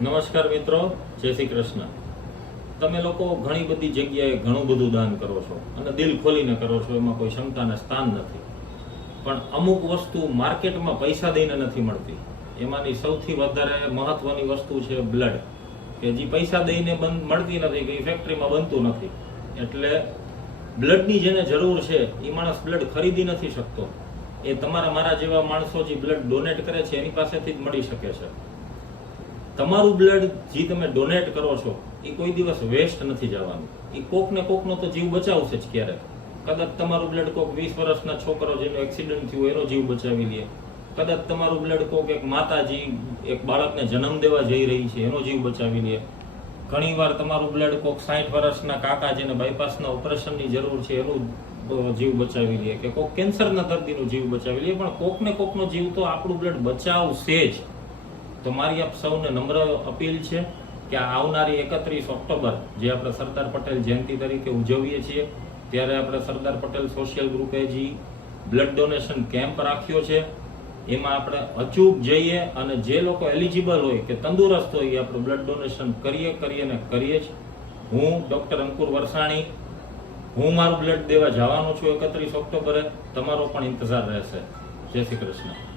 નમસ્કાર મિત્રો, જય શ્રી કૃષ્ણ. તમે લોકો ઘણી બધી જગ્યાએ ઘણું બધું દાન કરો છો અને દિલ ખોલીને કરો છો, એમાં કોઈ ક્ષમતાને સ્થાન નથી. પણ અમુક વસ્તુ માર્કેટમાં પૈસા દઈને નથી મળતી. એમાંની સૌથી વધારે મહત્વની વસ્તુ છે બ્લડ, કે જે પૈસા દઈને મળતી નથી, કે ફેક્ટરીમાં બનતું નથી. એટલે બ્લડની જેને જરૂર છે એ માણસ બ્લડ ખરીદી નથી શકતો. એ તમારા મારા જેવા માણસો જે બ્લડ ડોનેટ કરે છે એની પાસેથી જ મળી શકે છે. તમારું બ્લડ જે તમે ડોનેટ કરો છો એ કોઈ દિવસ વેસ્ટ નથી જવાનું. એ કોકને કોકનો તો જીવ બચાવશે જ ક્યારેક. કદાચ તમારું બ્લડ કોક 20 વર્ષના છોકરો જેનો એક્સિડન્ટ થયો એનો જીવ બચાવી લે. કદાચ તમારું બ્લડ કોક એક માતાજી એક બાળકને જન્મ દેવા જઈ રહી છે એનો જીવ બચાવી લે. ઘણીવાર તમારું બ્લડ કોક 60 વર્ષના કાકા જેને બાયપાસના ઓપરેશનની જરૂર છે એનું જીવ બચાવી લે, કે કોક કેન્સરના દર્દીનો જીવ બચાવી લે. પણ કોકને કોકનો જીવ તો આપણું બ્લડ બચાવશે જ. તો મારી આપ સૌને નમ્ર અપીલ છે કે આવનારી 31 ઓક્ટોબર જે આપણે સરદાર પટેલ જયંતિ તરીકે ઉજવીએ છીએ, ત્યારે આપણે સરદાર પટેલ સોશિયલ ગ્રુપે જે બ્લડ ડોનેશન કેમ્પ રાખ્યો છે એમાં આપણે અચૂક જઈએ અને જે લોકો એલિજિબલ હોય કે તંદુરસ્ત હોય એ આપણે બ્લડ ડોનેશન કરીએ જ. હું ડૉક્ટર અંકુર વરસાણી, હું મારું બ્લડ દેવા જવાનો છું 31 ઓક્ટોબરે. તમારો પણ ઇંતજાર રહેશે. જય શ્રી કૃષ્ણ.